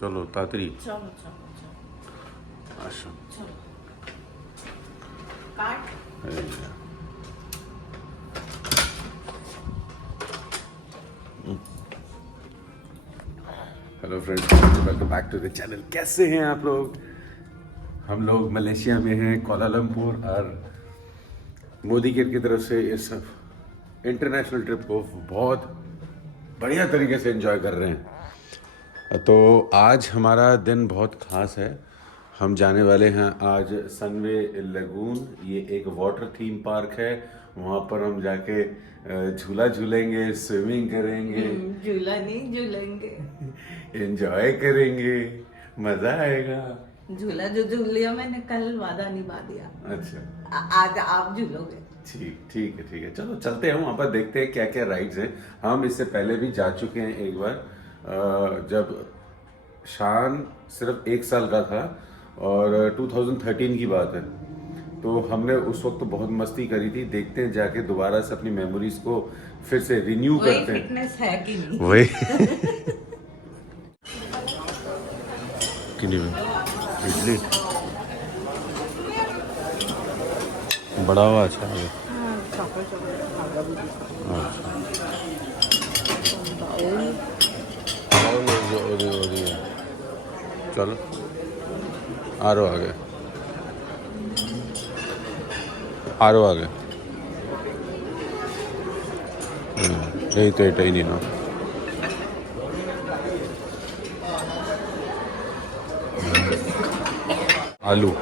चलो तातरी। चलो चलो चलो अच्छा चलो काट। Hello friends, welcome back to the channel. कैसे हैं आप लोग? हम लोग मलेशिया में हैं, कोलालमपुर, और मोदी केयर की तरफ से इस इंटरनेशनल ट्रिप को बहुत बढ़िया तरीके से एंजॉय कर रहे हैं। तो आज हमारा दिन बहुत ख़ास है। हम जाने वाले हैं आज सनवे लगून। ये एक वाटर थीम पार्क है। वहाँ पर हम जाके झूला झूलेंगे, स्विमिंग करेंगे, झूला नहीं झूलेंगे। एंजॉय करेंगे, मज़ा आएगा। झूला जो झूल लिया मैंने कल, वादा निभा दिया। अच्छा आज आप झूलोगे। ठीक है, ठीक है। चलो चलते हैं वहाँ पर, देखते हैं क्या क्या राइड्स हैं। हम इससे पहले भी जा चुके हैं एक बार, जब शान सिर्फ 1 साल का था, और 2013 की बात है। तो हमने उस वक्त तो बहुत मस्ती करी थी। देखते हैं जाके दोबारा से अपनी मेमोरीज को फिर से रिन्यू करते हैं। फिटनेस है कि नहीं? वही किन्हीं में इडली बड़ा हुआ अच्छा है। चलो आरो आगे, आरो आगे। यही तो एटा ही नहीं ना। आलू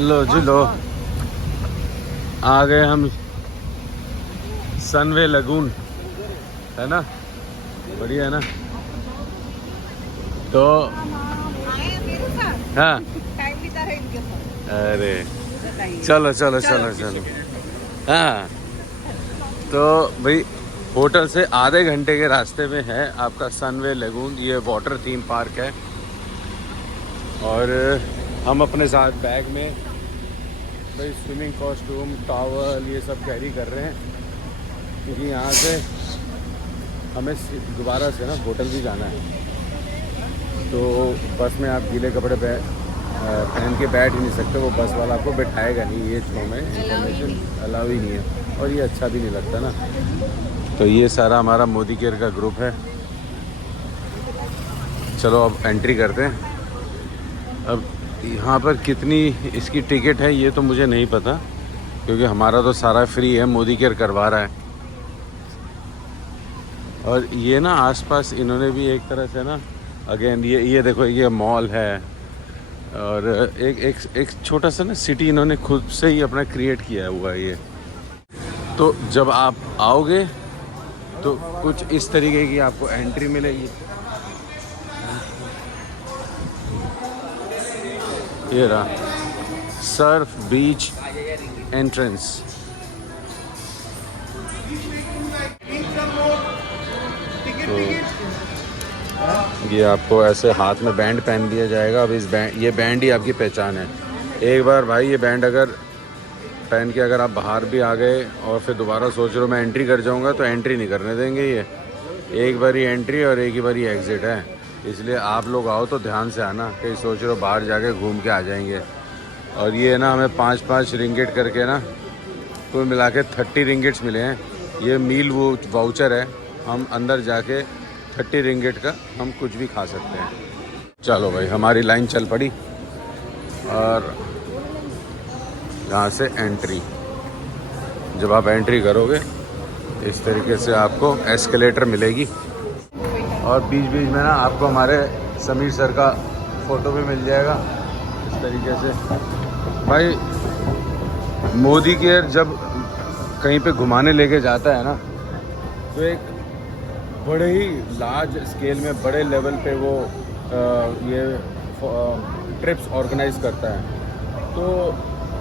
लो जी लो, आ गए हम सनवे लगून, है ना? बढ़िया है ना? तो हाँ, अरे चलो चलो चलो चलो। हाँ, तो भाई होटल से आधे घंटे के रास्ते में है आपका सनवे लगून। ये वाटर थीम पार्क है, और हम अपने साथ बैग में भाई स्विमिंग कॉस्ट्यूम, टॉवल, ये सब कैरी कर रहे हैं, क्योंकि यहाँ से हमें दोबारा से ना होटल भी जाना है। तो बस में आप गीले कपड़े पहन के बैठ ही नहीं सकते, वो बस वाला आपको बैठाएगा नहीं। ये शो में इंफॉर्मेशन अलाउ ही नहीं है, और ये अच्छा भी नहीं लगता ना। तो ये सारा हमारा मोदी केयर का ग्रुप है। चलो अब एंट्री करते हैं। अब यहाँ पर कितनी इसकी टिकट है ये तो मुझे नहीं पता, क्योंकि हमारा तो सारा फ्री है, मोदी केयर करवा रहा है। और ये ना आसपास इन्होंने भी एक तरह से ना, अगेन ये देखो, ये मॉल है, और एक छोटा सा ना सिटी इन्होंने खुद से ही अपना क्रिएट किया हुआ है ये। तो जब आप आओगे तो कुछ इस तरीके की आपको एंट्री मिलेगी। ये रहा सर्फ बीच एंट्रेंस। तो ये आपको ऐसे हाथ में बैंड पहन दिया जाएगा। अब ये बैंड ही आपकी पहचान है। एक बार भाई ये बैंड अगर पहन के अगर आप बाहर भी आ गए और फिर दोबारा सोच रहे हो मैं एंट्री कर जाऊंगा, तो एंट्री नहीं करने देंगे। ये एक बार ही एंट्री और एक ही बार ही एग्ज़िट है। इसलिए आप लोग आओ तो ध्यान से आना, कहीं सोच रहे हो बाहर जाके घूम के आ जाएंगे। और ये ना हमें 5-5 रिंगिट करके ना कुल मिला के 30 रिंगिट्स मिले हैं। ये मील वो वाउचर है, हम अंदर जाके 30 रिंगिट का हम कुछ भी खा सकते हैं। चलो भाई, हमारी लाइन चल पड़ी, और यहाँ से एंट्री। जब आप एंट्री करोगे इस तरीके से आपको एस्केलेटर मिलेगी, और बीच बीच में ना आपको हमारे समीर सर का फ़ोटो भी मिल जाएगा इस तरीके से। भाई मोदी केयर जब कहीं पे घुमाने लेके जाता है ना, तो एक बड़े ही लार्ज स्केल में, बड़े लेवल पे वो ये ट्रिप्स ऑर्गेनाइज करता है। तो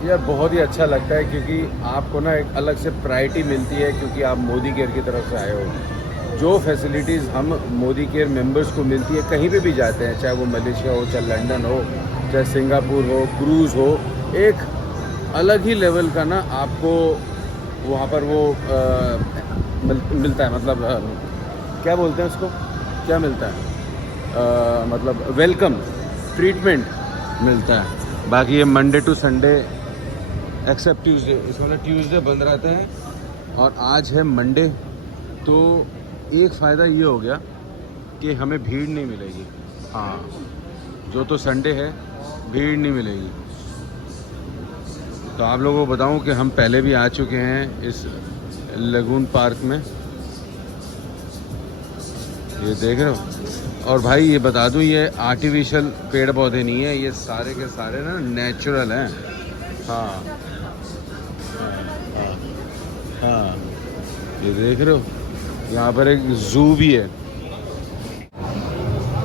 यह बहुत ही अच्छा लगता है, क्योंकि आपको ना एक अलग से प्रायोरिटी मिलती है, क्योंकि आप मोदी केयर की तरफ से आए हो। जो फैसिलिटीज़ हम मोदी केयर मेंबर्स को मिलती है कहीं पे भी जाते हैं, चाहे वो मलेशिया हो, चाहे लंदन हो, चाहे सिंगापुर हो, क्रूज़ हो, एक अलग ही लेवल का ना आपको वहाँ पर वो मिलता है। मतलब क्या बोलते हैं उसको, क्या मिलता है, मतलब वेलकम ट्रीटमेंट मिलता है। बाकी ये Monday to Sunday except Tuesday, इसका मतलब ट्यूसडे बंद रहता है और आज है मंडे। तो एक फ़ायदा ये हो गया कि हमें भीड़ नहीं मिलेगी। हाँ, जो तो संडे है भीड़ नहीं मिलेगी। तो आप लोगों को बताऊं कि हम पहले भी आ चुके हैं इस लगून पार्क में, ये देख रहे हो। और भाई ये बता दूं, ये आर्टिफिशियल पेड़ पौधे नहीं है, ये सारे के सारे ना नेचुरल हैं। हाँ हाँ हाँ, ये देख रहे हो, यहाँ पर एक जू भी है।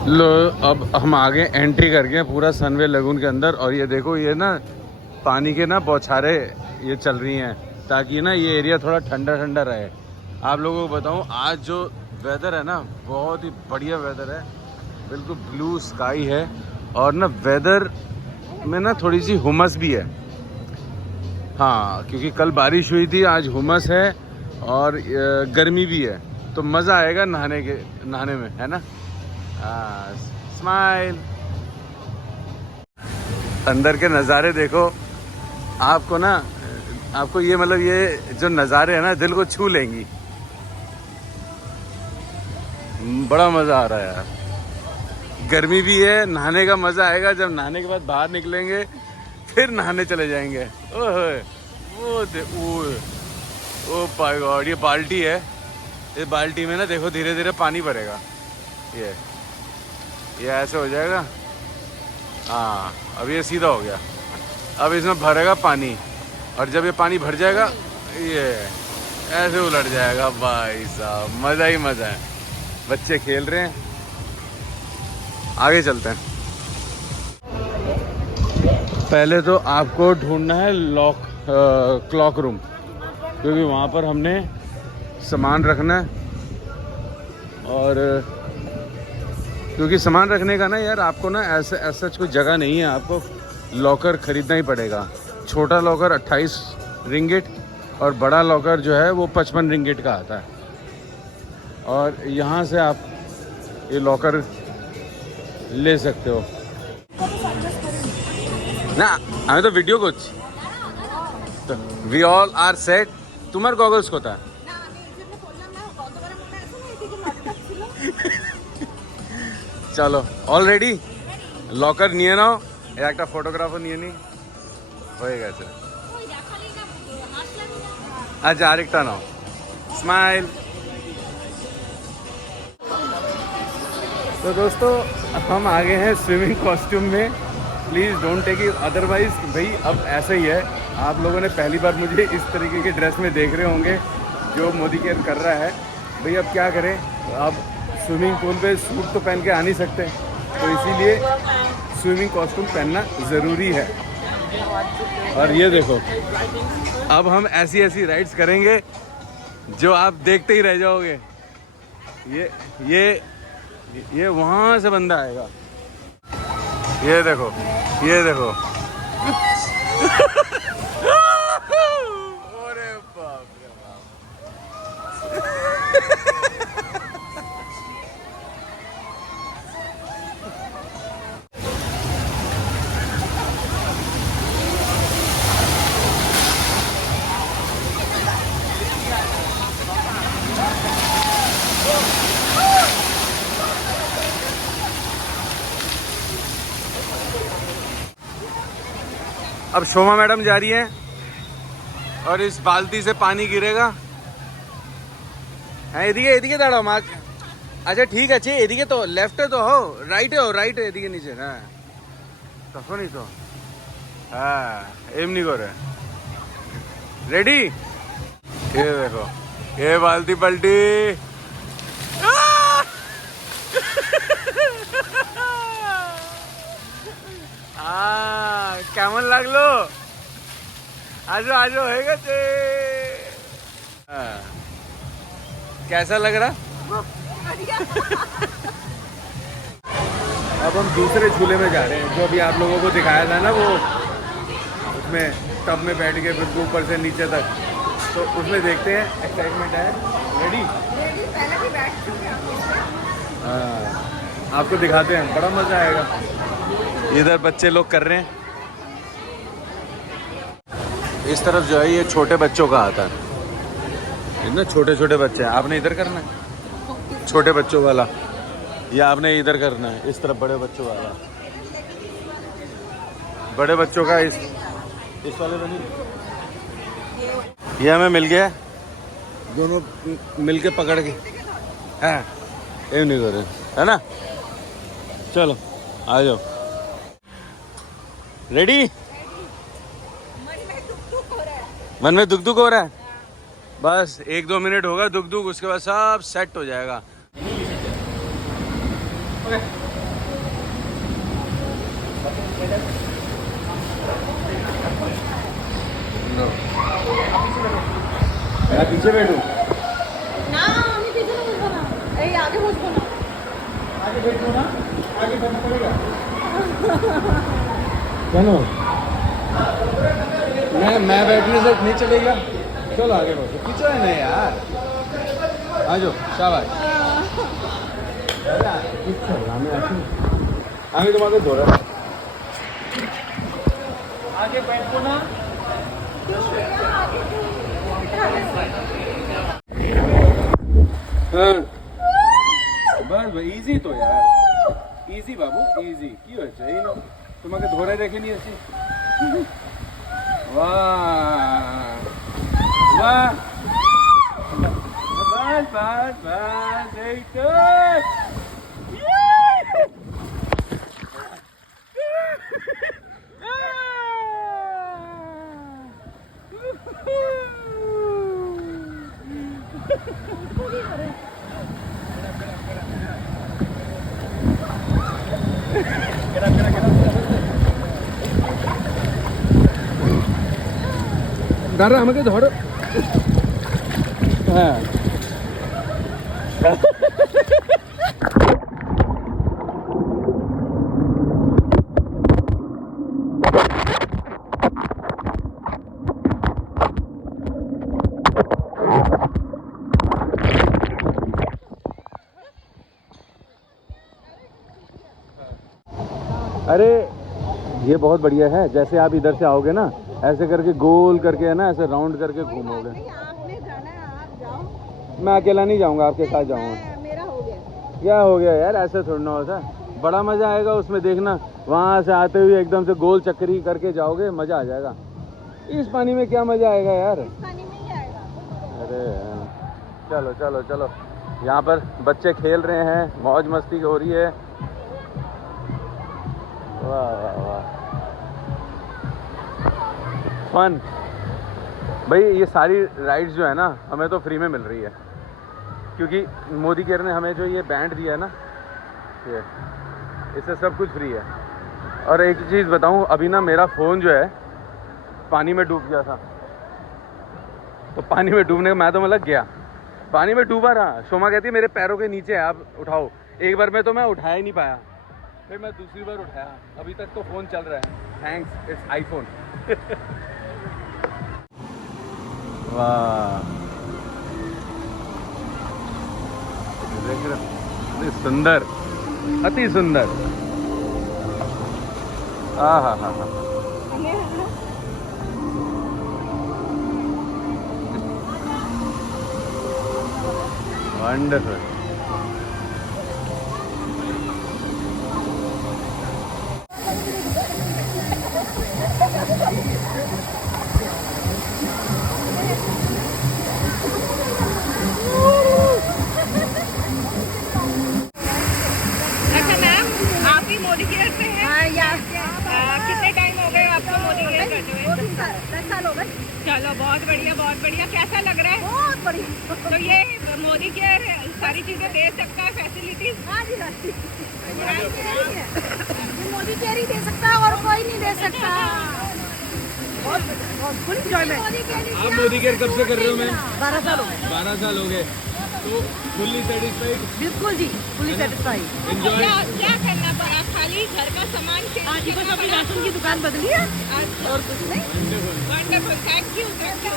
लो अब हम आगे एंट्री कर गए पूरा सनवे लगून के अंदर। और ये देखो, ये ना पानी के ना बौछारें ये चल रही हैं ताकि ना ये एरिया थोड़ा ठंडा ठंडा रहे। आप लोगों को बताऊं, आज जो वेदर है ना बहुत ही बढ़िया वेदर है, बिल्कुल ब्लू स्काई है। और ना वेदर में ना थोड़ी सी हुमस भी है। हाँ, क्योंकि कल बारिश हुई थी, आज हुमस है और गर्मी भी है, तो मज़ा आएगा नहाने में, है ना। स्माइल। अंदर के नज़ारे देखो, आपको ना, आपको ये मतलब ये जो नज़ारे हैं ना दिल को छू लेंगी। बड़ा मज़ा आ रहा है यार। गर्मी भी है, नहाने का मज़ा आएगा। जब नहाने के बाद बाहर निकलेंगे फिर नहाने चले जाएंगे। ओह ओ माय गॉड, ये बाल्टी है, इस बाल्टी में ना देखो धीरे धीरे पानी भरेगा। ये ऐसे हो जाएगा। हाँ, अब ये सीधा हो गया। अब इसमें भरेगा पानी और जब ये पानी भर जाएगा ये ऐसे उलट जाएगा। भाई साहब, मज़ा ही मज़ा है। बच्चे खेल रहे हैं, आगे चलते हैं। पहले तो आपको ढूंढना है क्लॉक रूम, क्योंकि वहाँ पर हमने सामान रखना है। और क्योंकि सामान रखने का ना यार, आपको ना ऐसा कोई जगह नहीं है, आपको लॉकर ख़रीदना ही पड़ेगा। छोटा लॉकर 28 रिंगिट और बड़ा लॉकर जो है वो 55 रिंगिट का आता है। और यहाँ से आप ये लॉकर ले सकते हो ना। हमें तो वीडियो कुछ तो वी ऑल आर सेट। तुम्हार गगल्स कोता चलो অলরেডি লকার নিয়ে নাও, একটা ফটোগ্রাফও নিয়ে নি, হয়ে গেছে। আচ্ছা আরেকটা নাও, স্মাইল। तो दोस्तों हम आ गए हैं स्विमिंग कॉस्ट्यूम में। Please don't take it otherwise. भाई अब ऐसा ही है, आप लोगों ने पहली बार मुझे इस तरीके के ड्रेस में देख रहे होंगे जो मोदी केयर कर रहा है। भाई अब क्या करें, अब स्विमिंग पूल पे सूट तो पहन के आ नहीं सकते, तो इसीलिए स्विमिंग कॉस्ट्यूम पहनना ज़रूरी है। और ये देखो, अब हम ऐसी ऐसी राइड्स करेंगे जो आप देखते ही रह जाओगे। ये वहाँ से बंदा आएगा, ये देखो, ये देखो। अरे बाप रे बाप। अब शोमा मैडम जा रही है और इस बाल्टी से पानी गिरेगा। হ্যাঁ এদিকে এদিকে দাঁড়াও মাছ। আচ্ছা ঠিক আছে, এদিকে তো লেফটে তো হও, রাইটে এদিকে নিচে। হ্যাঁ তখনই তো, হ্যাঁ এমনি করে। রেডি? ये देखो, ये बाल्टी पलटी। কেমন লাগলো? आजो आजो হয়ে গেছে। कैसा लग रहा? अब हम दूसरे झूले में जा रहे हैं, जो अभी आप लोगों को दिखाया था ना, वो उसमें टब में बैठ के फिर ऊपर से नीचे तक, तो उसमें देखते हैं। एक्साइटमेंट है। रेडी? पहले भी बैठ चुके हैं। हाँ, आपको दिखाते हैं, बड़ा मज़ा आएगा। इधर बच्चे लोग कर रहे हैं। इस तरफ जो है ये छोटे बच्चों का आता है, इतना छोटे छोटे बच्चे हैं। आपने इधर करना है छोटे बच्चों वाला, या आपने इधर करना है इस तरफ बड़े बच्चों वाला? बड़े बच्चों का इस वाले बनी। ये हमें मिल गया, दोनों मिलके पकड़ के है, ये नहीं कर रहे है ना। चलो आ जाओ। रेडी? मन में दुख दुख हो रहा है। बस 1-2 मिनट होगा दुख दुख, उसके बाद सब सेट हो जाएगा। मैं पीछे बैठूं? ना আমি পিছনে বসবো না, এই আগে বসবো না। आगे बैठो ना, आगे बैठना पड़ेगा। चलो मैं बैठने से नहीं चलेगा। चलो आगे बढ़ो, पीछे है ना यार। आ जाओ, शाबाश। आगे तुम्हारे धोरा आगे बैठो ना। हाँ बस भाई, इजी तो यार, इजी बाबू, इजी की हो चाहिए ना। तुम्हारे धोरे देखे नहीं अच्छी। वाह वाह, बस बस बस, यही तो। दादा हमें धोरो। हाँ अरे ये बहुत बढ़िया है। जैसे आप इधर से आओगे ना, ऐसे करके गोल करके है ना, ऐसे राउंड करके घूमोगे। आपने जाना है, आप जाओ। मैं अकेला नहीं जाऊंगा, आपके साथ जाऊंगा। मेरा हो गया। क्या हो गया यार, ऐसे थोड़ा ना होता। बड़ा मजा आएगा उसमें, देखना। वहां से आते हुए एकदम से गोल चक्करी करके जाओगे, मजा आ जाएगा। इस पानी में क्या मजा आएगा यार। पानी में ही आएगा। अरे चलो चलो चलो, यहाँ पर बच्चे खेल रहे हैं, मौज मस्ती हो रही है। वाह वाह वाह, फन भाई। ये सारी राइड्स जो है ना, हमें तो फ्री में मिल रही है, क्योंकि मोदी केयर ने हमें जो ये बैंड दिया है ना, ये इससे सब कुछ फ्री है। और एक चीज़ बताऊं, अभी ना मेरा फ़ोन जो है पानी में डूब गया था। तो पानी में डूबने का मैं तो मतलब गया, पानी में डूबा रहा। शोमा कहती है मेरे पैरों के नीचे है, आप उठाओ। एक बार में तो मैं उठा ही नहीं पाया, फिर मैं दूसरी बार उठाया। अभी तक तो फ़ोन चल रहा है, थैंक्स इट्स आईफोन। वाह, अति सुंदर, अति सुंदर। हाँ हाँ हाँ हाँ, वंडरफुल। अच्छा मैम, आप भी मोदी केयर से हैं? हाँ यार। कितने टाइम हो गए आपको मोदी केयर करते हुए? 10 साल हो गए। चलो बहुत बढ़िया बहुत बढ़िया। कैसा लग रहा है? बहुत बढ़िया। तो ये मोदी केयर सारी चीजें दे सकता है, फैसिलिटीज? हाँ जी, मोदी केयर ही दे सकता है और कोई नहीं दे सकता। Full enjoyment. आप मोदी केयर कब से कर रहे हो? मैं 12 साल हो गए। 12 साल हो गए। तो फुल्ली सेटिस्फाइड? बिल्कुल जी, फुली सेटिस्फाइड। क्या करना पड़ा? खाली घर का सामान आज बस अपनी राशन की दुकान बदली है और कुछ नहीं। Wonderful, thank you, thank you.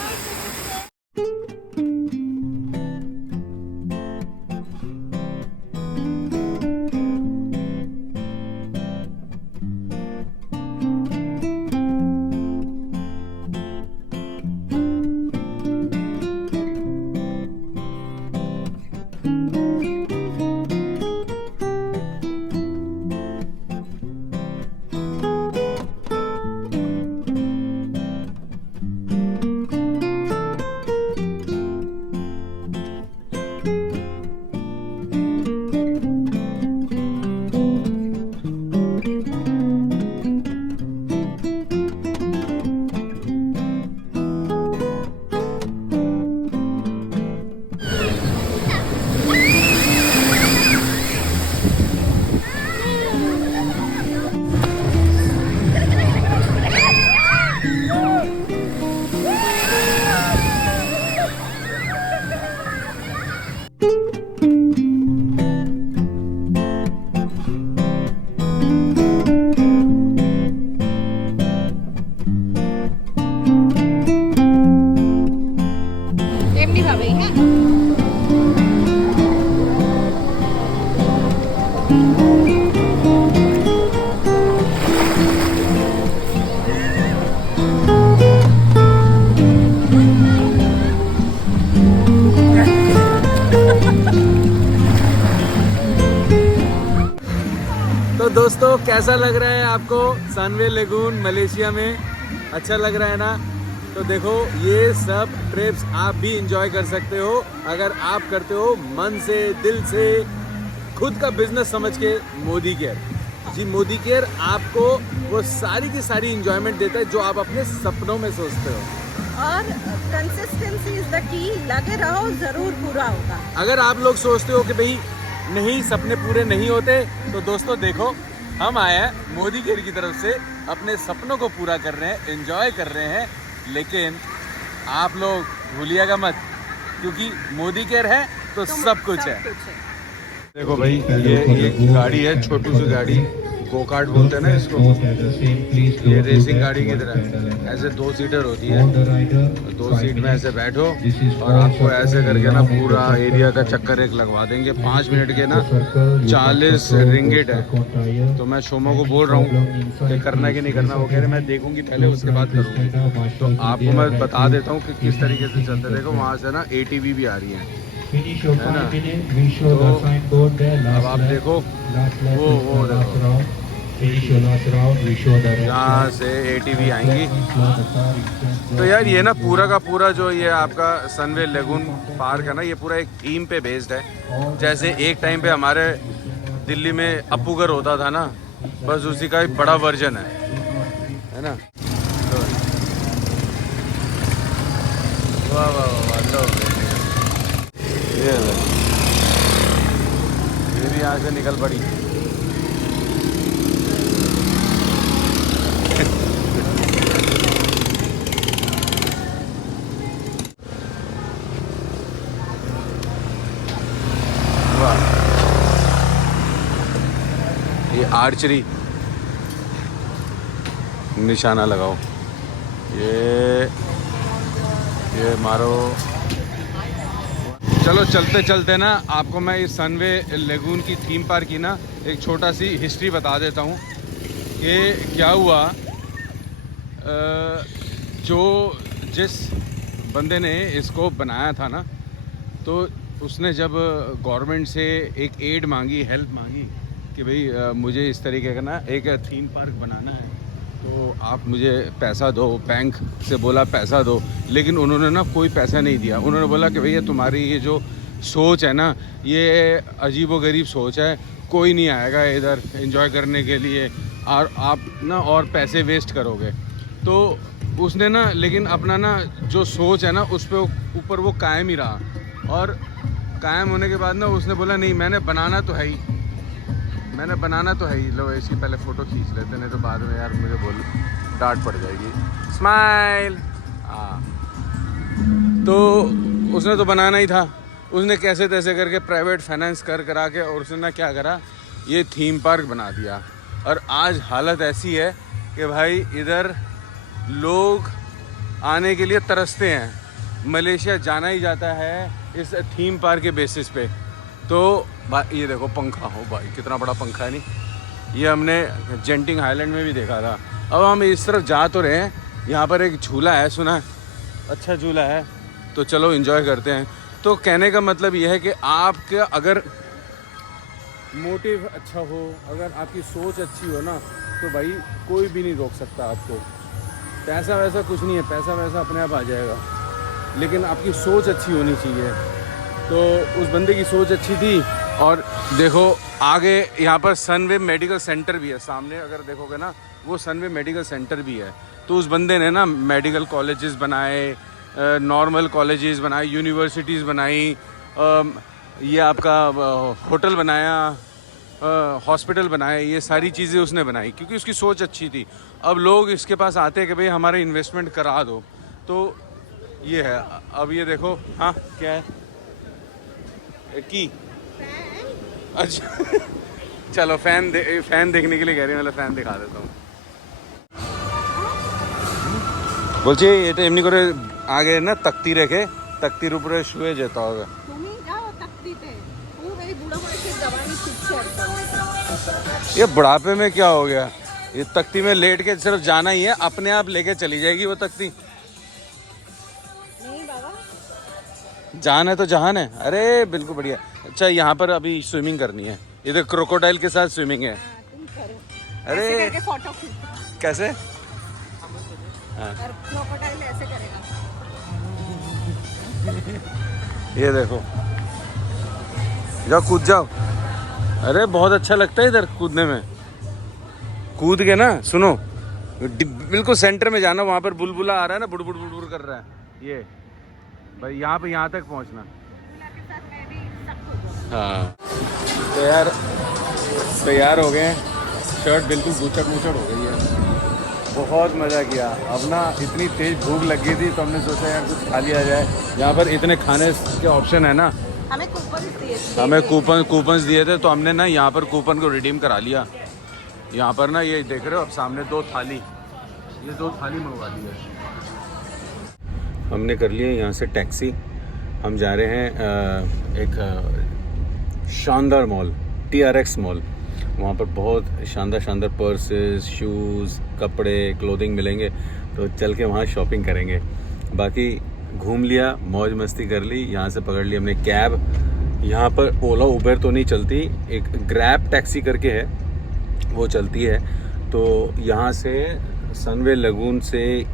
এমনি ভাবেই, হ্যাঁ। तो दोस्तों कैसा लग रहा है आपको सनवे लेगून मलेशिया में? अच्छा लग रहा है ना? तो देखो ये सब ट्रिप्स आप भी इंजॉय कर सकते हो अगर आप करते हो मन से, दिल से, खुद का बिजनेस समझ के। मोदी केयर जी, मोदी केयर आपको वो सारी की सारी इंजॉयमेंट देता है जो आप अपने सपनों में सोचते हो। और कंसिस्टेंसी इज द की, लगे रहो, जरूर पूरा होगा। अगर आप लोग सोचते हो कि भाई नहीं, सपने पूरे नहीं होते, तो दोस्तों देखो हम आए हैं मोदी केयर की तरफ से, अपने सपनों को पूरा कर रहे हैं, एंजॉय कर रहे हैं। लेकिन आप लोग भूलिएगा मत, क्योंकि मोदी केयर है तो सब कुछ है। देखो भाई ये गाड़ी है, छोटू सी गाड़ी, गो कार्ट बोलते हैं ना इसको। ये रेसिंग गाड़ी की तरह ऐसे 2 सीटर होती है, 2 सीट में ऐसे बैठो और आपको ऐसे करके ना पूरा एरिया का चक्कर एक लगवा देंगे। 5 मिनट के ना 40 रिंगिट है। तो मैं शोमो को बोल रहा हूँ कि करना कि नहीं करना, वो कह रहे मैं देखूंगी पहले उसके बाद करूँगी। तो आपको मैं बता देता हूँ कि किस तरीके से चलते। देखो वहाँ से ना ATV भी आ रही है ना, तो अब आप देखो वो देखो यहाँ से ATV आएंगी। तो यार ये ना पूरा का पूरा जो ये आपका सनवे लेगून पार्क है ना, ये पूरा एक थीम पे बेस्ड है। जैसे एक टाइम पे हमारे दिल्ली में अपूगर होता था ना, बस उसी का एक बड़ा वर्जन है ना। तो वाह वाह वाह, लो ये भी यहाँ से निकल पड़ी। ये आर्चरी निशाना लगाओ, ये मारो। चलो चलते चलते ना आपको मैं इस सनवे लेगून की थीम पार्क की ना एक छोटा सी हिस्ट्री बता देता हूँ कि क्या हुआ। जिस बंदे ने इसको बनाया था ना, तो उसने जब गवर्नमेंट से एक एड मांगी, हेल्प मांगी कि भाई मुझे इस तरीके का ना एक थीम पार्क बनाना है, तो आप मुझे पैसा दो। बैंक से बोला पैसा दो, लेकिन उन्होंने ना कोई पैसा नहीं दिया। उन्होंने बोला कि भैया तुम्हारी ये जो सोच है ना, ये अजीबोगरीब सोच है, कोई नहीं आएगा इधर एंजॉय करने के लिए और आप ना और पैसे वेस्ट करोगे। तो उसने ना लेकिन अपना ना जो सोच है ना उस पे ऊपर वो कायम ही रहा, और कायम होने के बाद ना उसने बोला नहीं मैंने बनाना तो है ही, मैंने बनाना तो है ही। लो इसकी पहले फ़ोटो खींच लेते, नहीं तो बाद में यार मुझे बोल डांट पड़ जाएगी। स्माइल। हाँ, तो उसने तो बनाना ही था, उसने कैसे तैसे करके प्राइवेट फाइनेंस कर करा के और उसने ना क्या करा, ये थीम पार्क बना दिया। और आज हालत ऐसी है कि भाई इधर लोग आने के लिए तरसते हैं। मलेशिया जाना ही जाता है इस थीम पार्क के बेसिस पे। तो भाई ये देखो पंखा, हो भाई कितना बड़ा पंखा है, नहीं ये हमने जेंटिंग आइलैंड में भी देखा था। अब हम इस तरफ जा तो रहे हैं, यहाँ पर एक झूला है, सुना है अच्छा झूला है, तो चलो एंजॉय करते हैं। तो कहने का मतलब ये है कि आपका अगर मोटिव अच्छा हो, अगर आपकी सोच अच्छी हो ना, तो भाई कोई भी नहीं रोक सकता आपको। पैसा वैसा कुछ नहीं है, पैसा वैसा अपने आप आ जाएगा, लेकिन आपकी सोच अच्छी होनी चाहिए। तो उस बंदे की सोच अच्छी थी। और देखो आगे यहाँ पर सनवे मेडिकल सेंटर भी है, सामने अगर देखोगे ना वो सनवे मेडिकल सेंटर भी है। तो उस बंदे ने ना मेडिकल कॉलेजेस बनाए, नॉर्मल कॉलेजेस बनाए, यूनिवर्सिटीज़ बनाई, ये आपका होटल बनाया, हॉस्पिटल बनाए, ये सारी चीज़ें उसने बनाई क्योंकि उसकी सोच अच्छी थी। अब लोग इसके पास आते हैं कि भाई हमारे इन्वेस्टमेंट करा दो, तो ये है। अब ये देखो, हाँ क्या है की, अच्छा चलो फैन देखने के लिए कह रही हूँ, मतलब फ़ैन दिखा देता हूँ। বলছি এটা এমনি করে আগে না তক্তি রেখে তক্তির উপরে শুয়ে যেতে হবে। তুমি যাও তক্তিতে, তুমি मेरी बूढ़ा होने की दवाई पीछे एकदम। ये बुढ़ापे में क्या हो गया, ये तख्ती में लेट के सिर्फ जाना ही है, अपने आप लेके चली जाएगी वो तख्ती। नहीं बाबा, जान है तो जहान है। अरे बिल्कुल बढ़िया। अच्छा यहाँ पर अभी स्विमिंग करनी है, इधर क्रोकोडाइल के साथ स्विमिंग है। तुम करो अरे ऐसे करके फोटो खींचो। कैसे, और क्रोकोडाइल ऐसे करेगा। ये देखो, जाओ कूद जाओ। अरे बहुत अच्छा लगता है इधर कूदने में। कूद के ना, सुनो बिल्कुल सेंटर में जाना, वहाँ पर बुलबुला आ रहा है ना, बुड़ बुड़ बुड़ बुड़ कर रहा है ये भाई, यहाँ पे यहाँ तक पहुँचना। हाँ तो यार तैयार हो गए हैं, शर्ट बिल्कुल बूचक बूचक हो गई है। बहुत मज़ा किया। अब ना इतनी तेज़ भूख लगी थी तो हमने सोचा यार कुछ खा लिया जाए। यहाँ पर इतने खाने के ऑप्शन है ना, हमें कूपन दिए थे। हमें कूपन्स दिए थे, तो हमने ना यहाँ पर कूपन को रिडीम करा लिया। यहाँ पर ना ये देख रहे हो, अब सामने दो थाली मंगवा ली है हमने। कर लिए यहाँ से टैक्सी, हम जा रहे हैं एक शानदार मॉल, TRX मॉल। वहाँ पर बहुत शानदार पर्सेस, शूज़, कपड़े, क्लोथिंग मिलेंगे, तो चल के वहाँ शॉपिंग करेंगे। बाकी घूम लिया, मौज मस्ती कर ली। यहाँ से पकड़ ली हमने कैब। यहाँ पर ओला उबर तो नहीं चलती, एक ग्रैब टैक्सी करके है वो चलती है। तो यहाँ से सनवे लगून से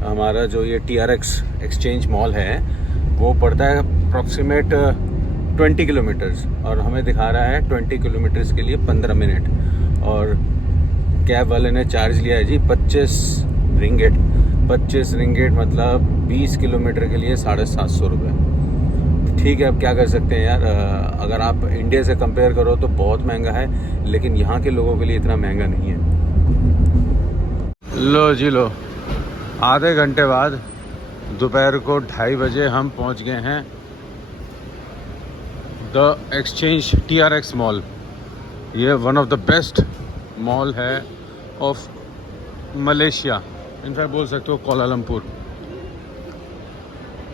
हमारा जो ये TRX एक्सचेंज मॉल है वो पड़ता है अप्रॉक्सीमेट 20 किलोमीटर्स, और हमें दिखा रहा है 20 किलोमीटर्स के लिए 15 मिनट। और कैब वाले ने चार्ज लिया है जी 25 रिंगेट। 25 रिंगेट मतलब 20 किलोमीटर के लिए 750 रुपये। ठीक है, अब क्या कर सकते हैं यार, अगर आप इंडिया से कंपेयर करो तो बहुत महंगा है, लेकिन यहाँ के लोगों के लिए इतना महंगा नहीं है। लो जी लो, आधे घंटे बाद दोपहर को 2:30 बजे हम पहुँच गए हैं द एक्सचेंज TRX मॉल। ये one of the best mall है ऑफ मलेशिया, इनफैक्ट बोल सकते हो कोलालमपुर।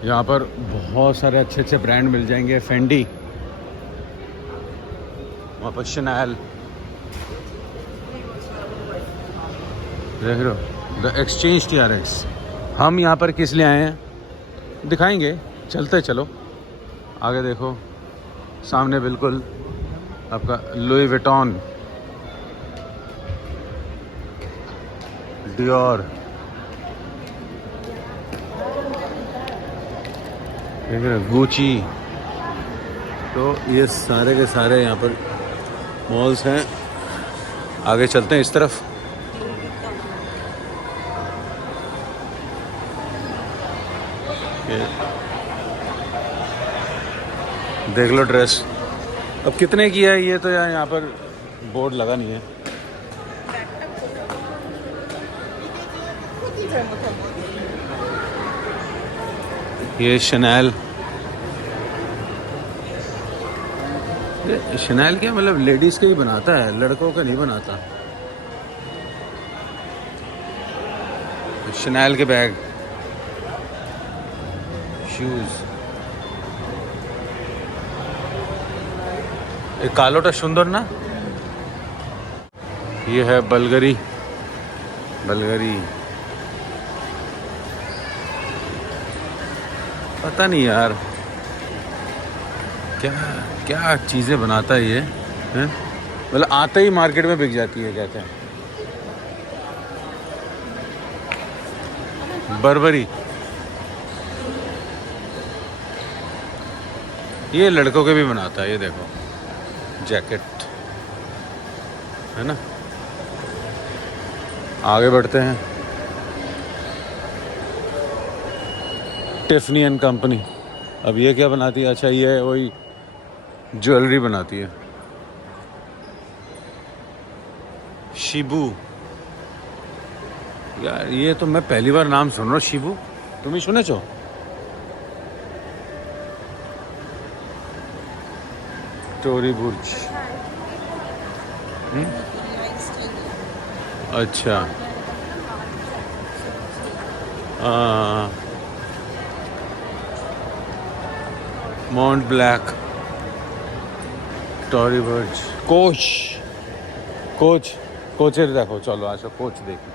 यहाँ पर बहुत सारे अच्छे ब्रांड मिल जाएंगे, फेंडी, वहाँ पर शनैल, देख रहे हो द एक्सचेंज TRX। हम यहाँ पर किस लिए आए हैं दिखाएंगे, चलते चलो आगे। देखो सामने बिल्कुल आपका लुई विटॉन, डियोर, ठीक है, गुची। तो ये सारे के सारे यहाँ पर मॉल्स हैं। आगे चलते हैं इस तरफ। देख लो ड्रेस, अब कितने की है ये तो यार यहाँ पर बोर्ड लगा नहीं है। ये शनैल शनैल क्या मतलब लेडीज़ के ही बनाता है, लड़कों का नहीं बनाता। शनैल के बैग, शूज़। एक कालोटा सुंदर ना, ये है बलगरी। बलगरी पता नहीं यार क्या क्या चीज़ें बनाता है ये, हैं? मतलब आते ही मार्केट में बिक जाती है। क्या क्या बर्बरी, ये लड़कों के भी बनाता है। ये देखो जैकेट है ना। आगे बढ़ते हैं। Tiffany and company. अब ये क्या बनाती है? अच्छा ये वही ज्वेलरी बनाती है। शिबू, यार ये तो मैं पहली बार नाम सुन रहा हूँ। शिबू तुम ही सुने छो? टोरी बुर्ज। अच्छा माउंट ब्लैक, टोरी बुर्ज, कोच। कोच कोचेर देखो, चलो अच्छा कोच देखो।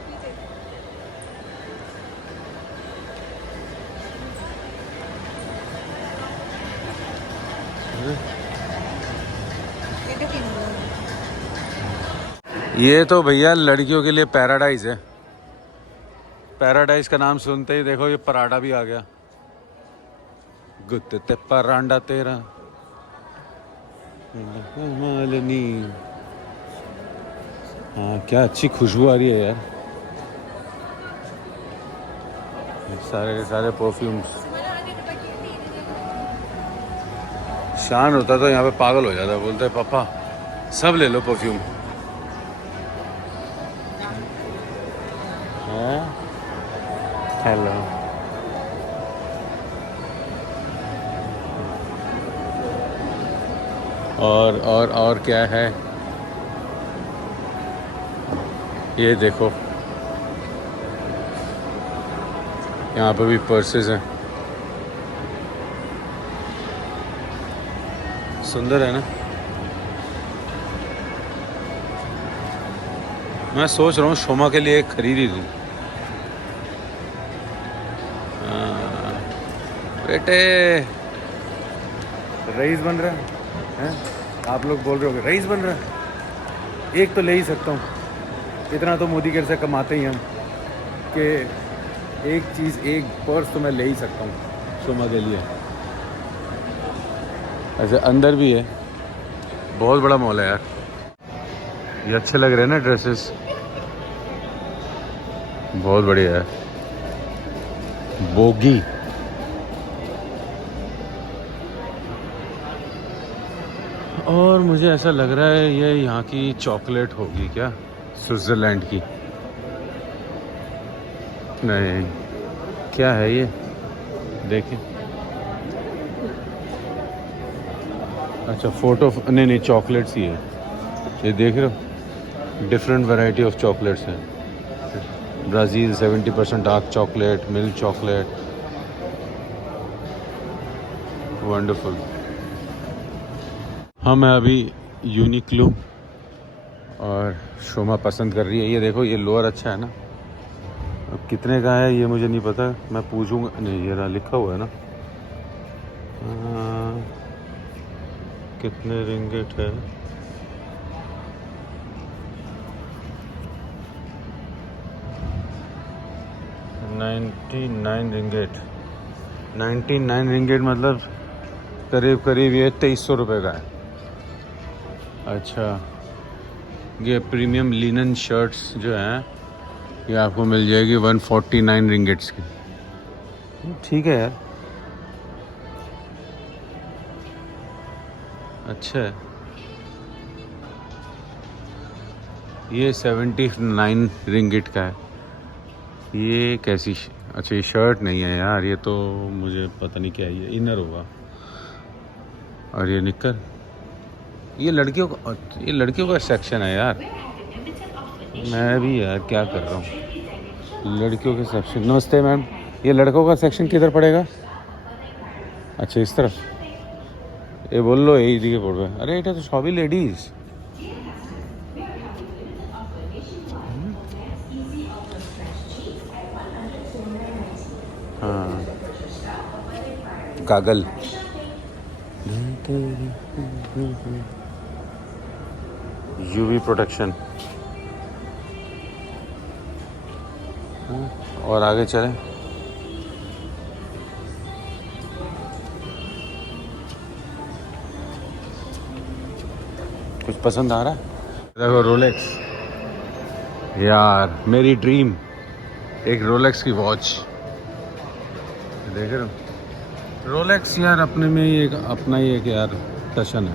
ये तो भैया लड़कियों के लिए पैराडाइज है। पैराडाइज का नाम सुनते ही देखो ये पराठा भी आ गया। गुत्ते परांडा तेरा मालनी। हाँ क्या अच्छी खुशबू आ रही है यार। सारे के सारे परफ्यूम्स। शान होता तो यहाँ पे पागल हो जाता, बोलते पापा सब ले लो परफ्यूम। हेलो, और क्या है? ये देखो यहाँ पे भी पर्सेस हैं। सुंदर है ना। मैं सोच रहा हूँ शोमा के लिए एक खरीद ही दूँ। बेटे रईस बन रहा है? आप लोग बोल रहे हो रईस बन रहा है, एक तो ले ही सकता हूँ। इतना तो मोदी केयर से कमाते ही हम कि एक चीज़, एक पर्स तो मैं ले ही सकता हूँ शोमा के लिए। ऐसे अंदर भी है, बहुत बड़ा मॉल है यार। ये अच्छे लग रहे हैं ना ड्रेसेस, बहुत बढ़िया है। बोगी, और मुझे ऐसा लग रहा है ये यहाँ की चॉकलेट होगी क्या, स्विट्ज़रलैंड की? नहीं, क्या है ये? देखें। अच्छा फोटो, नहीं चॉकलेट्स ही है ये, देख रहे हो? डिफरेंट वैरायटी ऑफ चॉकलेट्स हैं। Brazil 70% dark chocolate, milk chocolate, wonderful. हम हैं अभी यूनिक्लो और शोमा पसंद कर रही है। ये देखो ये लोअर अच्छा है ना। अब कितने का है ये मुझे नहीं पता, मैं पूछूंगा। नहीं ये रहा, लिखा हुआ है ना। कितने रिंगिट है? $99 रिंगिट। 99 रिंगिट मतलब करीब करीब ये 2300 रुपये का है। अच्छा ये प्रीमियम लिनन शर्ट्स जो हैं ये आपको मिल जाएगी 149 रिंगिट्स की। ठीक है यार, अच्छा है। ये 79 रिंगिट का है। ये कैसी अच्छा ये शर्ट नहीं है यार, ये तो मुझे पता नहीं क्या है, ये इनर होगा। और ये निक्कर ये लड़कियों का सेक्शन है यार। मैं भी यार क्या कर रहा हूँ, लड़कियों के सेक्शन। नमस्ते मैम, ये लड़कों का सेक्शन किधर पड़ेगा? अच्छा इस तरफ, ये बोल लो এই দিকে পড়বে। আরে এটা তো সবই লেডিস। हाँ गागल, यूवी प्रोटेक्शन। और आगे चलें। कुछ पसंद आ रहा है? देखो रोलेक्स यार, मेरी ड्रीम एक रोलेक्स की वॉच। देख रहे हो रोलेक्स यार, अपने में ही एक अपना ही एक यार टशन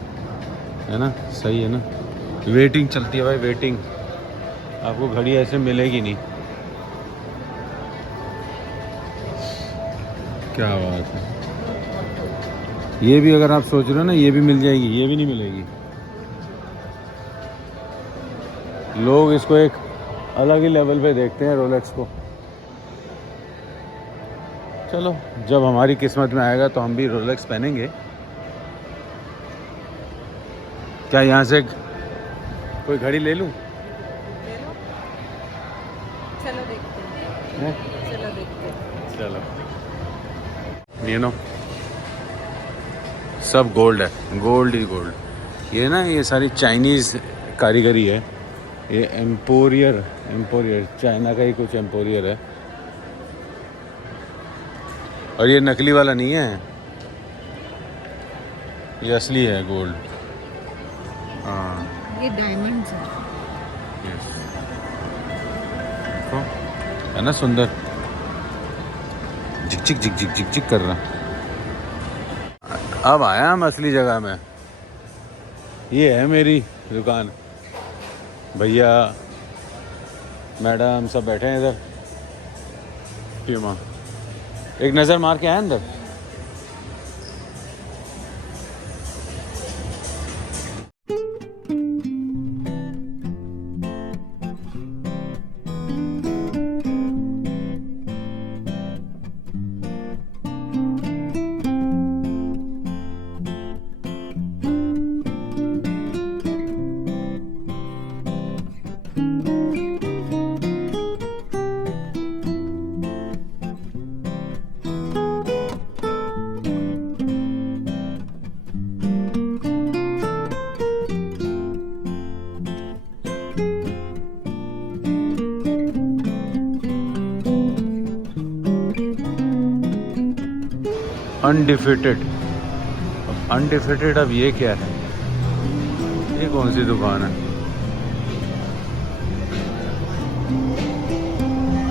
है ना? सही है ना? वेटिंग चलती है भाई, वेटिंग। आपको घड़ी ऐसे मिलेगी नहीं। क्या बात है। ये भी अगर आप सोच रहे हो ना, ये भी मिल जाएगी, ये भी नहीं मिलेगी। लोग इसको एक अलग ही लेवल पे देखते हैं रोलेक्स को। चलो जब हमारी किस्मत में आएगा तो हम भी रोलेक्स पहनेंगे। क्या यहाँ से कोई घड़ी ले लूँ? चलो देखते हैं। चलो देखते हैं। चलो ये नो सब गोल्ड है, गोल्ड ही गोल्ड। ये ना ये सारी चाइनीज़ कारीगरी है। ये एम्पोरियर चाइना का ही कुछ एम्पोरियर है। और ये नकली वाला नहीं है, ये असली है गोल्ड। हाँ ये डायमंड्स है। यस, देखो है ना सुंदर, झिक झिक झिक झिक झिक झिक कर रहा। अब आया हम असली जगह में। ये है मेरी दुकान। भैया मैडम सब बैठे हैं इधर। प्यूमा एक नज़र मार के आए अंदर। अनडिफिटेड अब ये क्या है? ये कौन सी दुकान है?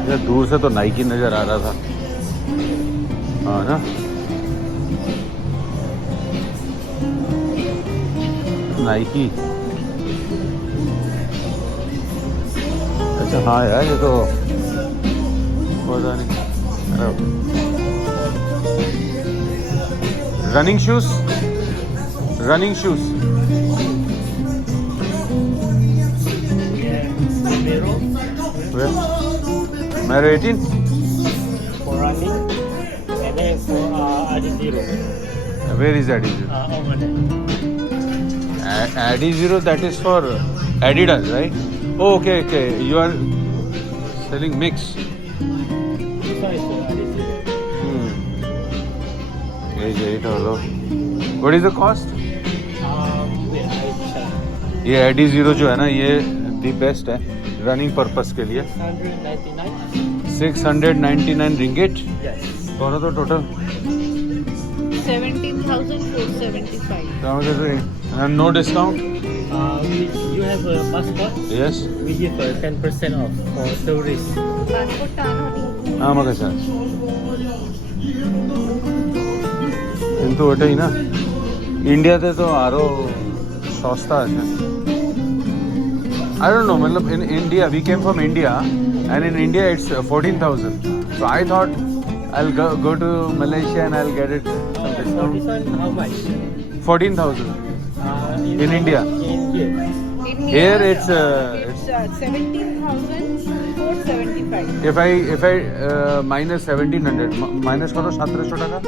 या दूर से तो नाइकी नजर आ रहा था। हाँ ना, नाइकी। अच्छा हाँ यार, ये तो पता नहीं। Running shoes Mero 18 for running, and then for Adizero. Where is Adizero? Over there. Adizero, that is for Adidas, right? Oh, okay. You are selling mix. This one is for Adizero. Age 8 hello. What is the cost? ये Adizero जो है ना, ये the best है running purpose के लिए। 699 ringgit. Yes. कौन तो total 17,475। No discount? You have a passport? Yes. We give 10% off for tourists. Passport टानो हाँ मगर सर किंतु ওটাই না ইন্ডিয়াতে তো আরো সস্তা আছে। I don't know, मतलब in India, we came from India, and in India it's 14,000. So I thought I'll go to Malaysia and I'll get it some For discount. this one, how much? 14,000. In India. In Here here, it's 17,475. if I minus 1700 minus करो 1700 টাকা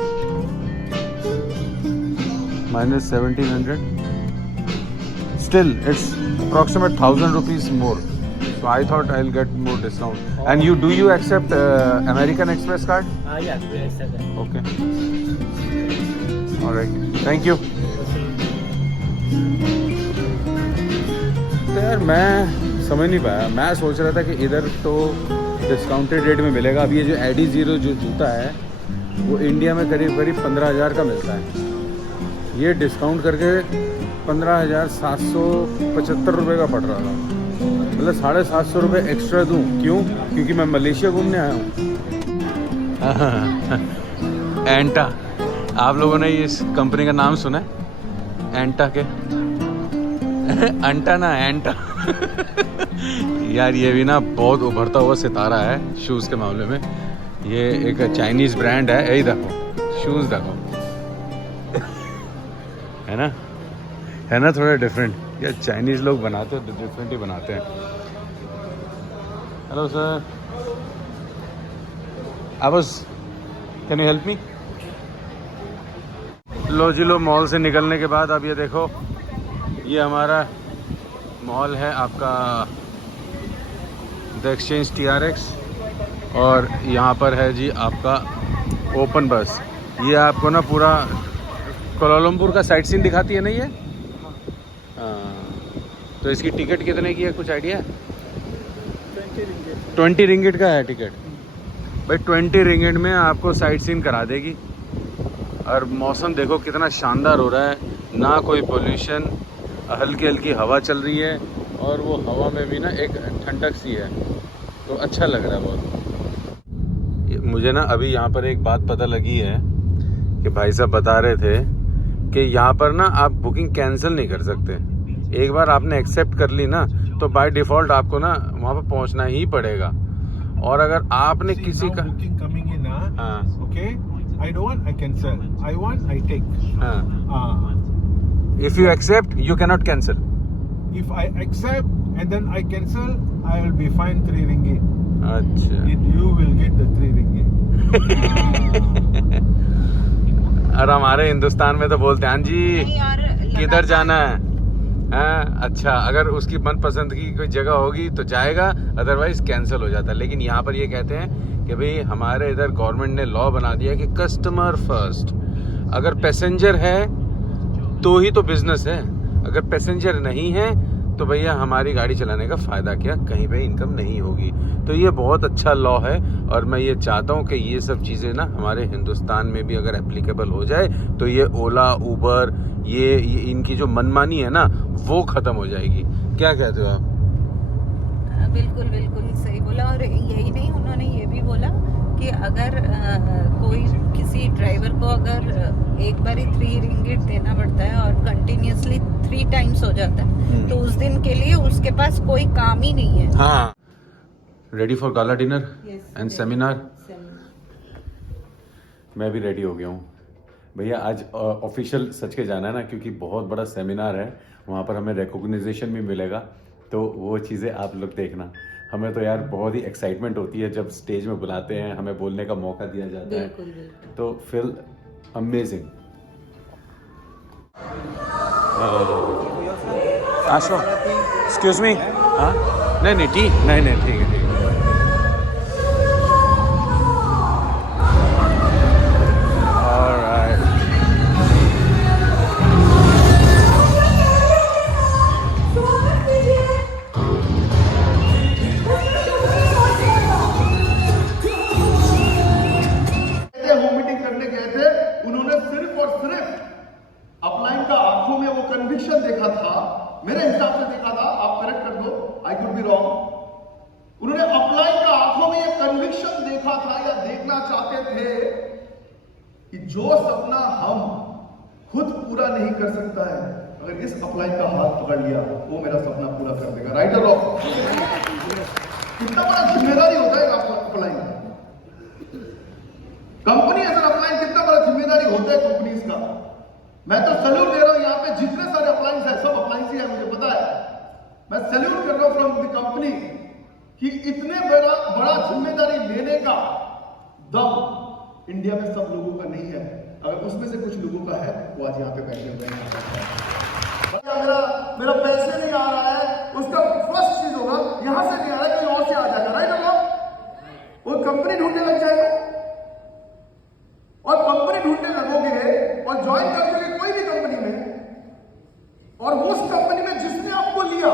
minus 1700 still it's approximate 1000 rupees more, so I thought I'll get more discount. And do you accept American Express card? Yeah, we accept that. Okay, all right, thank you. तो यार मैं समझ नहीं पाया, मैं सोच रहा था कि इधर तो डिस्काउंटेड रेट में मिलेगा। अब ये जो एडी ज़ीरो जो जूता है वो इंडिया में करीब करीब 15,000 का मिलता है, ये डिस्काउंट करके 15,775 रुपये का पड़ रहा था। मतलब 750 रुपये एक्स्ट्रा दूँ, क्यों? क्योंकि मैं मलेशिया घूमने आया हूँ। एंटा, आप लोगों ने इस कंपनी का नाम सुना है? एंटा के अंटा ना एंटा यार ये भी ना बहुत उभरता हुआ सितारा है शूज़ के मामले में। ये एक चाइनीज़ ब्रांड है, यही देखो शूज़ देखो है ना थोड़ा डिफरेंट। यार चाइनीज़ लोग बनाते हैं डिफरेंट ही बनाते हैं। Hello sir, can you help me? लो जी लो, मॉल से निकलने के बाद अब ये देखो, ये हमारा मॉल है आपका द एक्सचेंज TRX, और यहाँ पर है जी आपका ओपन बस। ये आपको ना पूरा कोलालमपुर का साइट सीन दिखाती है ना ये। हाँ, तो इसकी टिकट कितने की है, कुछ आइडिया है? 20 रिंगिट का है टिकट भाई। 20 रिंगिट में आपको साइट सीन करा देगी। और मौसम देखो कितना शानदार हो रहा है, ना कोई पोल्यूशन, हल्की हल्की हवा चल रही है, और वो हवा में भी ना एक ठंडक सी है, तो अच्छा लग रहा है बहुत। मुझे ना अभी यहाँ पर एक बात पता लगी है कि भाई साहब बता रहे थे कि यहाँ पर ना आप बुकिंग कैंसिल नहीं कर सकते। एक बार आपने एक्सेप्ट कर ली ना तो बाय डिफ़ॉल्ट आपको ना वहाँ पर पहुँचना ही पड़ेगा। और अगर आपने किसी का booking coming in, हाँ okay, I don't want, I cancel. I want, I take. हाँ, if you accept you cannot cancel. If I accept and then I cancel, I will be fined 3 ringgit. अच्छा You will get the 3 ringgit. और हमारे हिंदुस्तान में तो बोलते हैं हाँ जी किधर जाना है। हाँ अच्छा, अगर उसकी मनपसंद की कोई जगह होगी तो जाएगा, अदरवाइज कैंसिल हो जाता है। लेकिन यहाँ पर ये कहते हैं कि भाई हमारे इधर गवर्नमेंट ने लॉ बना दिया कि कस्टमर फर्स्ट। अगर पैसेंजर है तो ही तो बिजनेस है, अगर पैसेंजर नहीं है तो भैया हमारी गाड़ी चलाने का फ़ायदा क्या, कहीं पे इनकम नहीं होगी। तो ये बहुत अच्छा लॉ है, और मैं ये चाहता हूँ कि ये सब चीज़ें ना हमारे हिंदुस्तान में भी अगर एप्लीकेबल हो जाए तो ये ओला उबर ये इनकी जो मनमानी है ना वो ख़त्म हो जाएगी। क्या कहते हो आप? बिल्कुल बिल्कुल सही बोला। और यही नहीं, उन्होंने ये भी बोला कि अगर कोई किसी ड्राइवर को अगर एक बार ही 3 रिंगिट देना पड़ता है और कंटिन्यूसली 3 टाइम्स हो जाता है तो उस दिन के लिए उसके पास कोई काम ही नहीं है। हाँ, ready for gala dinner and seminar. मैं भी रेडी हो गया हूँ भैया। आज ऑफिशियल सच के जाना है ना, क्योंकि बहुत बड़ा सेमिनार है, वहाँ पर हमें रिकॉग्निशन भी मिलेगा, तो वो चीज़ें आप लोग देखना। हमें तो यार बहुत ही एक्साइटमेंट होती है जब स्टेज में बुलाते हैं, हमें बोलने का मौका दिया जाता है, तो फील अमेजिंग। आशो, एक्सक्यूज मी। हाँ नहीं टी, नहीं ठीक है। कन्विक्शन देखा था, मेरे हिसाब से देखा था, आप करेक्ट कर दो, आई कुड बी रॉन्ग। उन्होंने अपलाइन का आंखों में ये कन्विक्शन देखा था या देखना चाहते थे कि जो सपना हम खुद पूरा नहीं कर सकता है, अगर इस अपलाइन का हाथ पकड़ लिया वो मेरा सपना पूरा कर देगा। राइट और रॉन्ग? कितना बड़ा जिम्मेदारी होता है आपका अपलाइन का। कंपनी एज एन अपलाइन कितना बड़ा जिम्मेदारी होता है कंपनीज का। मैं तो सैल्यूट दे रहा हूं, यहाँ पे जितने सारे अप्लायंस है सब अप्लायंस ही है, मुझे पता है। मैं सैल्यूट कर रहा हूं फ्रॉम द कंपनी कि इतने बड़ा जिम्मेदारी लेने का दम इंडिया में सब लोगों का नहीं है। अगर उसमें से कुछ लोगों का है वो आज यहाँ पे बैठे हुए हैं। मेरा पैसे नहीं आ रहा है, उसका फर्स्ट चीज होगा यहां से नहीं आ रहा है, कहीं और से आ जाएगा, राइट? वो कंपनी ढूंढने लग जाएगा, और कंपनी ढूंढने लगोगे और ज्वाइन कर दोगे कोई भी कंपनी में, और उस कंपनी में जिसने आपको लिया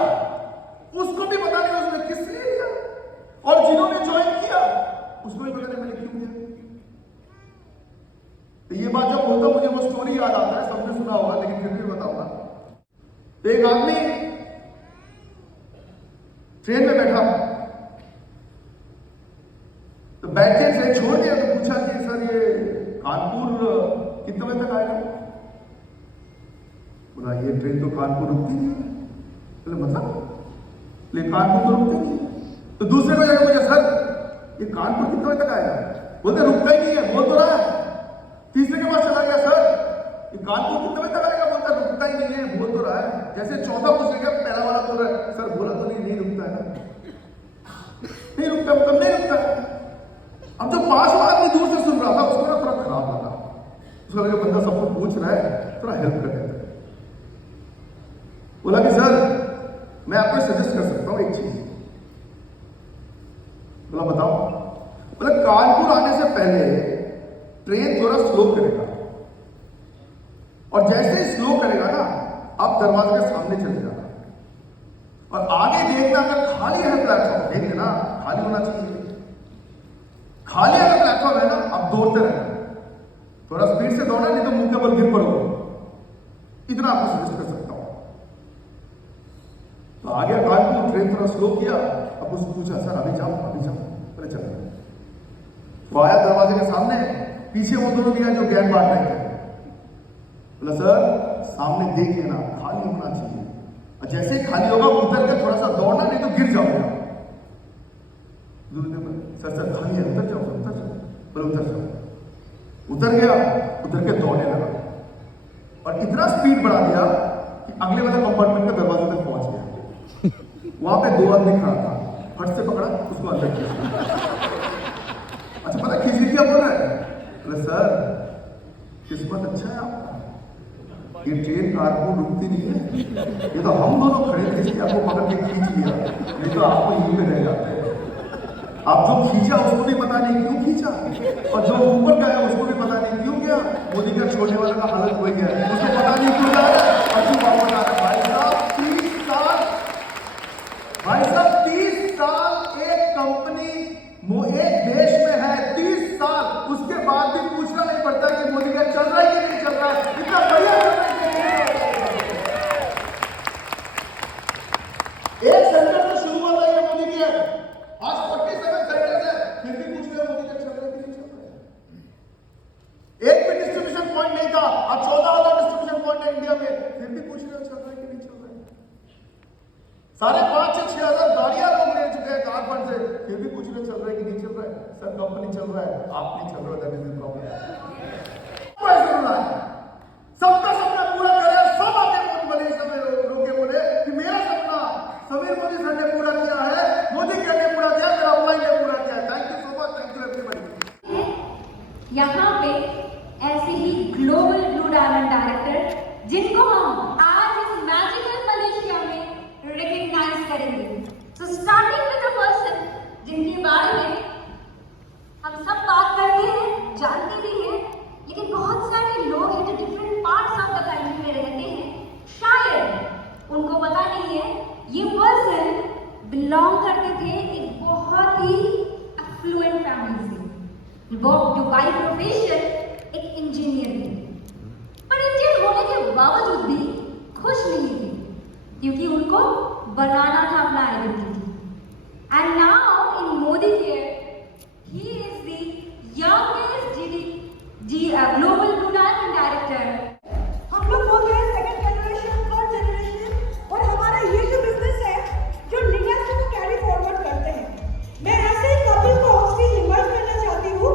उसको भी पता नहीं उसने किस लिए लिया, और जिन्होंने ज्वाइन किया उसको भी पता नहीं मैंने क्यों लिया। तो ये बात जब बोलता मुझे वो स्टोरी याद आता है, सबने सुना होगा लेकिन फिर भी बताऊंगा। तो एक आदमी ट्रेन में बैठा, तो बैठे ट्रेन छोड़ दिया, तो पूछा कि सर ये कानपुर कितने बजे तक आएगा? बोला ये ट्रेन तो कानपुर रुकती नहीं है। बोले मतलब? ले कानपुर तो रुकती नहीं है। तो दूसरे को जाकर बोला सर ये कानपुर कितने बजे तक आएगा? बोलते रुकता ही नहीं है, बोल तो रहा है। तीसरे के पास चला गया, सर ये कानपुर कितने बजे तक आएगा? बोलता रुकता ही नहीं है, बोल तो रहा है। जैसे चौथा पूछ गया, पहला वाला बोल रहा है सर बोला तो नहीं रुकता है ना, नहीं रुकता, मतलब नहीं रुकता है। अब जो पांचवा आदमी दूर से सुन रहा था उसको ना थोड़ा खराब लगा, उसको लगा बंदा सबको पूछ रहा है, थोड़ा हेल्प कर देता है। बोला कि सर मैं आपको सजेस्ट कर सकता हूं एक चीज। बोला बताओ। बोला कानपुर आने से पहले ट्रेन थोड़ा स्लो करेगा, और जैसे ही स्लो करेगा ना आप दरवाजे के सामने चले जाना, और आगे देखना अगर खाली है प्लेटफॉर्म, देख लेना खाली होना चाहिए, खाली अगर प्लेटफॉर्म है ना आप दौड़ते रहना, थोड़ा स्पीड से दौड़ना नहीं तो मुंह के बल गिर पड़ोगे। इतना आपको सजेस्ट कर सकता हूं। तो आगे कानपुर ट्रेन थोड़ा स्लो किया, अब उसने पूछा सर अभी जाओ अभी जाओ? बोले चलो। वो आया दरवाजे के सामने, पीछे वो दोनों भी जो ज्ञान बांट रहे थे। बोला सर सामने देख लेना खाली होना चाहिए, और जैसे ही खाली होगा उतर के थोड़ा सा दौड़ना नहीं तो गिर जाओगे। सर सर खाली है, उतर जाओ उतर जाओ। बोले उतर जाओ। उतर गया, उतर के दौड़ने लगा, और इतना स्पीड बढ़ा दिया कि अगले वाले कंपार्टमेंट के दरवाजे तक पहुंच गया। वहां पे दो आदमी खड़ा था, फट से पकड़ा उसको अंदर किया। अच्छा पता खींची क्या बोल रहा है? बोले सर किस्मत अच्छा है आपका, ये ट्रेन कानपुर रुकती नहीं है, ये तो हम दोनों खड़े थे इसलिए आपको पकड़ के खींच लिया, नहीं तो आपको यहीं पे रह जाते। आप जो खींचा उसको भी पता नहीं क्यों खींचा, और जो ऊपर गया उसको भी पता नहीं क्यों गया। मोदी का छोड़ने वाले का हालत हो गया, उसको पता नहीं क्यों जा रहा है, और क्यों वापस आ रहा है। भाई साहब 30 साल, भाई साहब 30 साल एक कंपनी एक देश में है, 30 साल, उसके बाद भी पूछना नहीं पड़ता कि मोदी का चल रहा है कि नहीं चल रहा है, इतना बढ़िया चल रहा है। एक सेंटर से शुरू हुआ था ये मोदी की है, आज 47 सेंटर्स है, फिर भी पूछ रहे मोदी का चल रहा है कि नहीं चल रहा है। एक भी डिस्ट्रीब्यूशन पॉइंट नहीं था, अब 14,000 डिस्ट्रीब्यूशन पॉइंट है इंडिया में, फिर भी पूछ रहे चल रहा है कि नहीं चल रहा है। 5,500 से 6,000 गाड़ियां लोग ले चुके हैं झारखंड से, फिर भी पूछ रहे चल रहा है कि नहीं चल रहा है। सर कंपनी चल रहा है, आप नहीं चल रहा है, दैट इज द प्रॉब्लम। सबका सपना पूरा करे, सब आगे बोले, सब लोग बोले कि मेरा सपना समीर मोदी सर ने पूरा किया है, मोदी सर ने पूरा किया, मेरा अपलाइन ने पूरा किया है। Thank you so much, thank you everybody. यहाँ पे ऐसे ही ग्लोबल ब्लू डायमंड डायरेक्टर जिनको हम आज इस मैजिकल मलेशिया में रिकॉग्नाइज करेंगे। So starting with the person जिनके बारे में हम सब बात करते हैं, जानते भी हैं, लेकिन बहुत सारे लोग हैं जो different parts of the country में रहते हैं, शायद उनको पता नहीं है ये पर्सन बिलोंग करते थे एक बहुत ही अफ्लुएंट फैमिली से। वो जो बाई प्रोफेशन एक इंजीनियर थे, पर इंजीनियर होने के बावजूद भी खुश नहीं थे, क्योंकि उनको बनाना था अपना identity. And now in Modi care he is the youngest global blue diamond director. हम लोग हो गए सेकंड जनरेशन, थर्ड जनरेशन, और हमारा ये जो बिजनेस है जो लीगेसी को कैरी फॉरवर्ड करते हैं। मैं ऐसे ही कपल को ऑक्सीजन इन्वाइट करना चाहती हूँ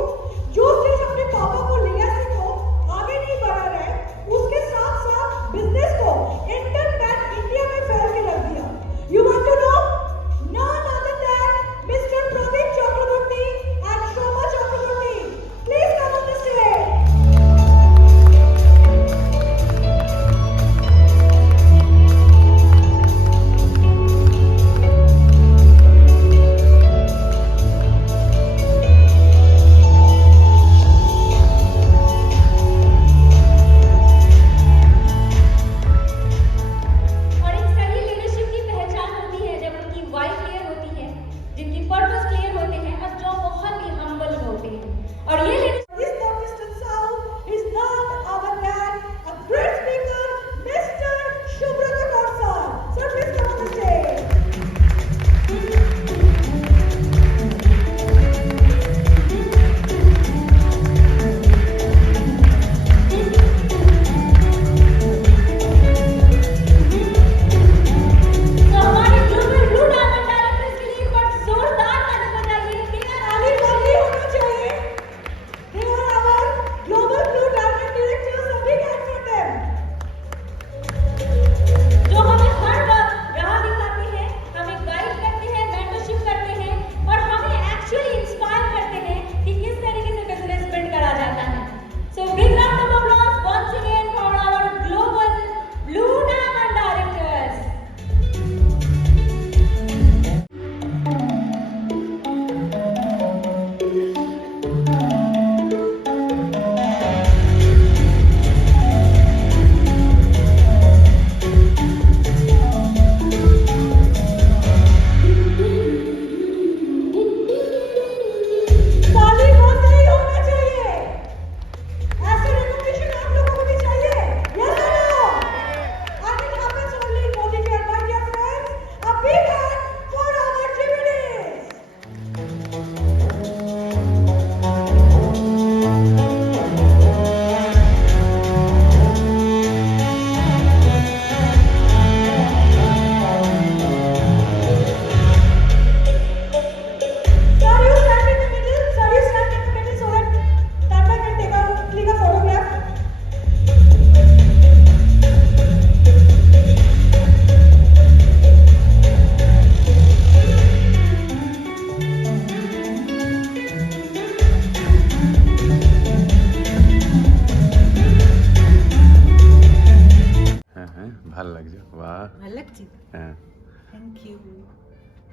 जो सिर्फ अपने पापा को लीगेसी को आगे नहीं बढ़ा रहे, उसके साथ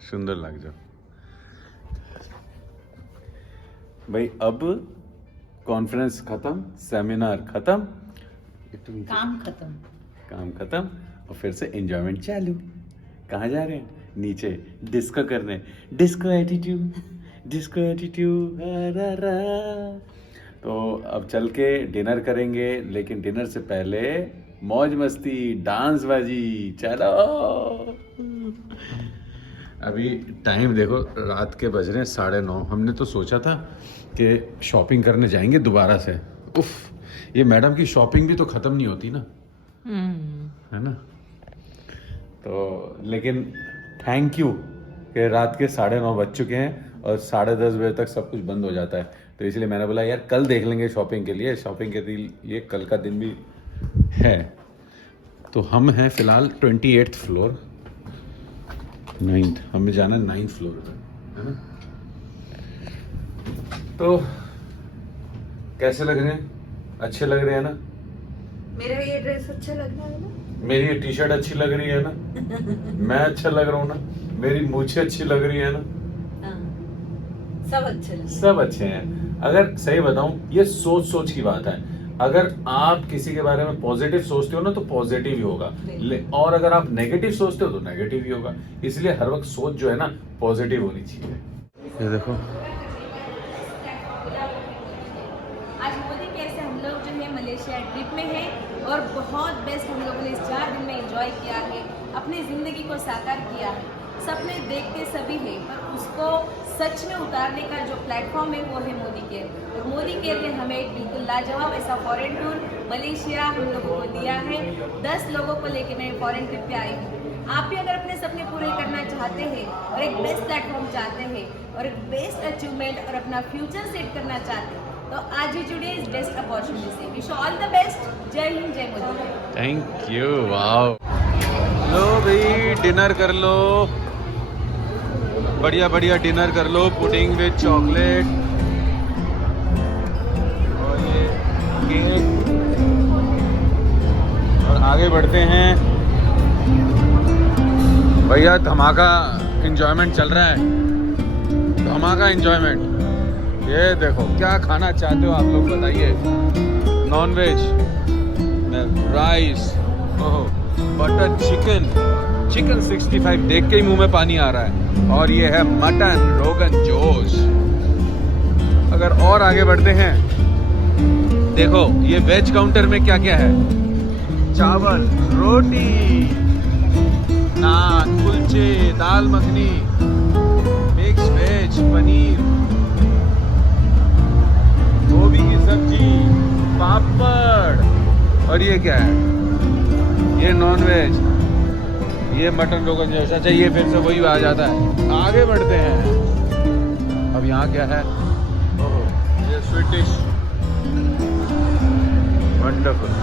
सुंदर लग जाओ भाई। अब कॉन्फ्रेंस खत्म, सेमिनार खत्म, काम खत्म। काम खत्म और फिर से एंजॉयमेंट चालू। कहाँ जा रहे हैं? नीचे डिस्को करने, डिस्को एटीट्यूड, डिस्को एटीट्यूड। तो अब चल के डिनर करेंगे, लेकिन डिनर से पहले मौज मस्ती, डांस बाजी, चलो। अभी टाइम देखो, रात के बज रहे हैं 9:30। हमने तो सोचा था कि शॉपिंग करने जाएंगे दोबारा से। उफ, ये मैडम की शॉपिंग भी तो ख़त्म नहीं होती ना, है ना। तो लेकिन थैंक यू कि रात के 9:30 बज चुके हैं और 10:30 बजे तक सब कुछ बंद हो जाता है। तो इसलिए मैंने बोला यार कल देख लेंगे शॉपिंग के लिए। शॉपिंग के लिए कल का दिन भी है। तो हम हैं फ़िलहाल 28th फ्लोर, 9th, हमें जाना 9th फ्लोर पर, है ना। तो कैसे लग रहे हैं? अच्छे लग रहे हैं ना? मेरा ये ड्रेस अच्छा लग रहा है ना? मेरी ये टी शर्ट अच्छी लग रही है ना? मैं अच्छा लग रहा हूँ ना? मेरी मूछें अच्छी लग रही है ना? सब अच्छे लग, सब अच्छे हैं। अगर सही बताऊं, ये सोच की बात है। अगर आप किसी के बारे में पॉजिटिव सोचते हो ना तो पॉजिटिव ही होगा, और अगर आप नेगेटिव सोचते हो तो नेगेटिव ही होगा। इसलिए हर वक्त सोच जो है ना पॉजिटिव होनी चाहिए। ये देखो, आज मोदी केयर से हम लोग जो है मलेशिया ट्रिप में है और बहुत बेस्ट हम लोगों ने इस 4 दिन में एंजॉय किया है, अपनी ज़िंदगी को साकार किया है। सपने देखते सभी है, पर उसको सच में उतारने का जो प्लेटफॉर्म है वो है मोदी केयर। और मोदी केयर ने हमें एक बिल्कुल लाजवाब ऐसा फॉरेन टूर मलेशिया हम लोगों को दिया है। 10 लोगों को लेकर मैं फॉरेन ट्रिप पे आई हूँ। आप भी अगर अपने सपने पूरे करना चाहते हैं और एक बेस्ट प्लेटफॉर्म चाहते हैं और एक बेस्ट अचीवमेंट और अपना फ्यूचर सेट करना चाहते हैं तो आज ही जुड़िए इस बेस्ट अपॉर्चुनिटी से। Wish all the best. जय हिंद, जय मोदी। Thank you. वाओ, लो भाई डिनर कर लो, बढ़िया बढ़िया डिनर कर लो। पुडिंग विद चॉकलेट और ये केक। और आगे बढ़ते हैं भैया, धमाका एंजॉयमेंट चल रहा है, धमाका एंजॉयमेंट। ये देखो, क्या खाना चाहते हो आप लोग बताइए? नॉन वेज में राइस, ओह बटर चिकन, चिकन 65, देख के ही मुंह में पानी आ रहा है। और ये है मटन रोगन जोश। अगर और आगे बढ़ते हैं, देखो ये वेज काउंटर में क्या क्या है। चावल, रोटी, नान, कुलचे, दाल मखनी, मिक्स वेज, पनीर, गोभी की सब्जी, पापड़। और ये क्या है? ये नॉन वेज, ये मटन रोगन जोश। अच्छा, ये फिर से वही आ जाता है। आगे बढ़ते हैं। अब यहाँ क्या है? ओह, ये sweet dish, wonderful.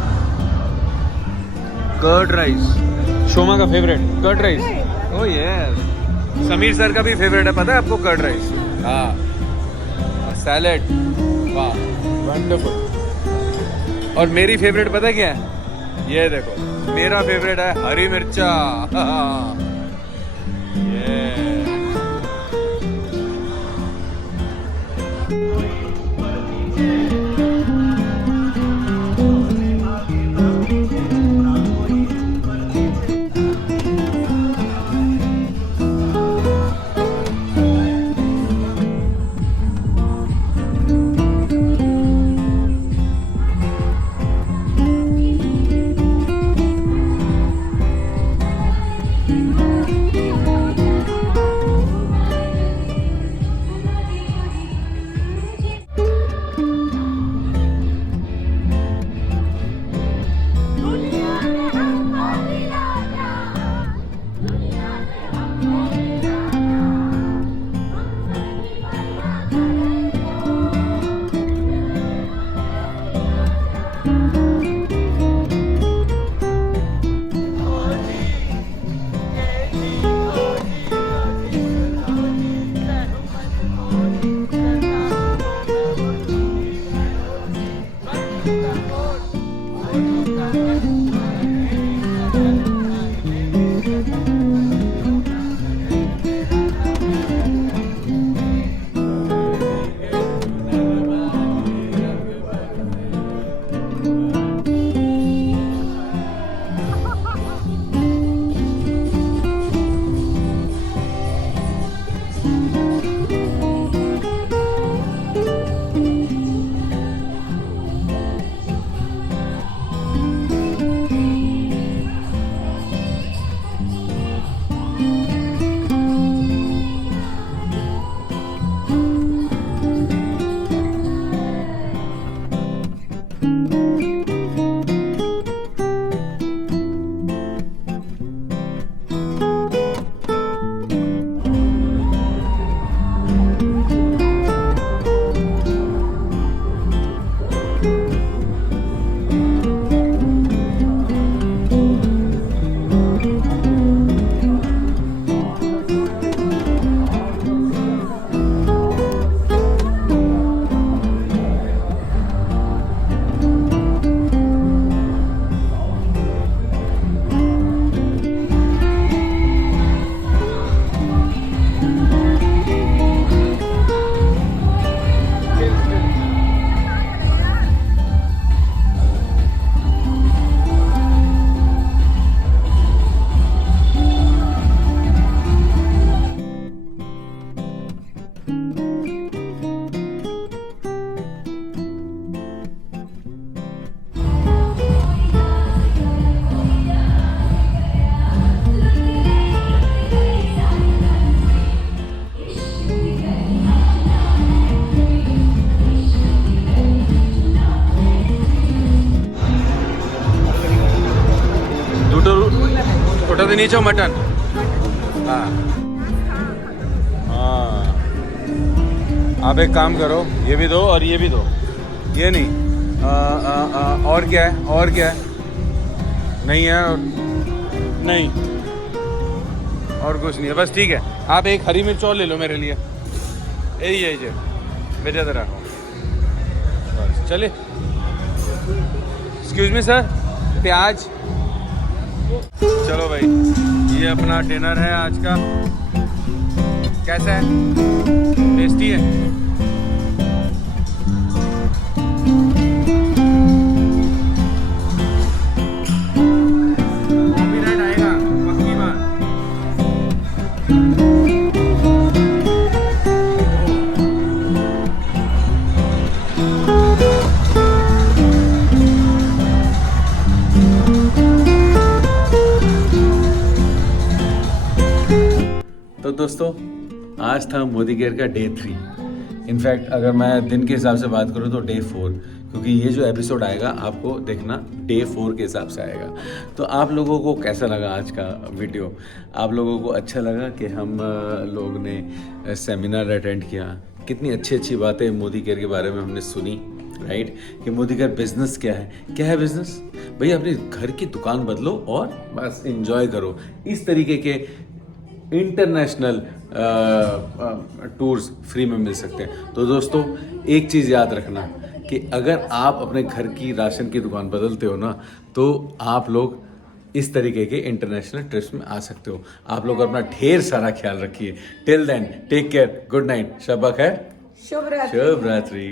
Curd rice, Shoma का favourite curd rice. Oh yes, Sameer sir का भी फेवरेट है, पता है आपको कर्ड राइस। हाँ, सैलेड, वाह वंडरफुल। और मेरी फेवरेट पता है क्या है? ये देखो, मेरा फेवरेट है हरी मिर्चा। Thank you. नीचे मटन। हाँ हाँ, आप एक काम करो, ये भी दो और ये भी दो। ये नहीं और क्या है, और क्या है? नहीं है नहीं, और कुछ नहीं है, बस ठीक है। आप एक हरी मिर्च और ले लो मेरे लिए, यही बेटा तरह। बस चलिए। एक्सक्यूज मी सर, प्याज। चलो भाई, ये अपना डिनर है आज का। कैसा है? टेस्टी है? कॉपीराइट आएगा पक्की बात। तो दोस्तों, आज था मोदी केयर का डे 3। इनफैक्ट अगर मैं दिन के हिसाब से बात करूँ तो डे 4, क्योंकि ये जो एपिसोड आएगा आपको देखना डे 4 के हिसाब से आएगा। तो आप लोगों को कैसा लगा आज का वीडियो? आप लोगों को अच्छा लगा कि हम लोग ने सेमिनार अटेंड किया, कितनी अच्छी अच्छी बातें मोदी केयर के बारे में हमने सुनी, राइट? कि मोदी केयर बिजनेस क्या है बिजनेस? भैया अपने घर की दुकान बदलो और बस एंजॉय करो। इस तरीके के इंटरनेशनल टूर्स फ्री में मिल सकते हैं। तो दोस्तों, एक चीज़ याद रखना कि अगर आप अपने घर की राशन की दुकान बदलते हो ना, तो आप लोग इस तरीके के इंटरनेशनल ट्रिप्स में आ सकते हो। आप लोग अपना ढेर सारा ख्याल रखिए। Till then, take care, good night, शब खैर, शुभ रात्रि।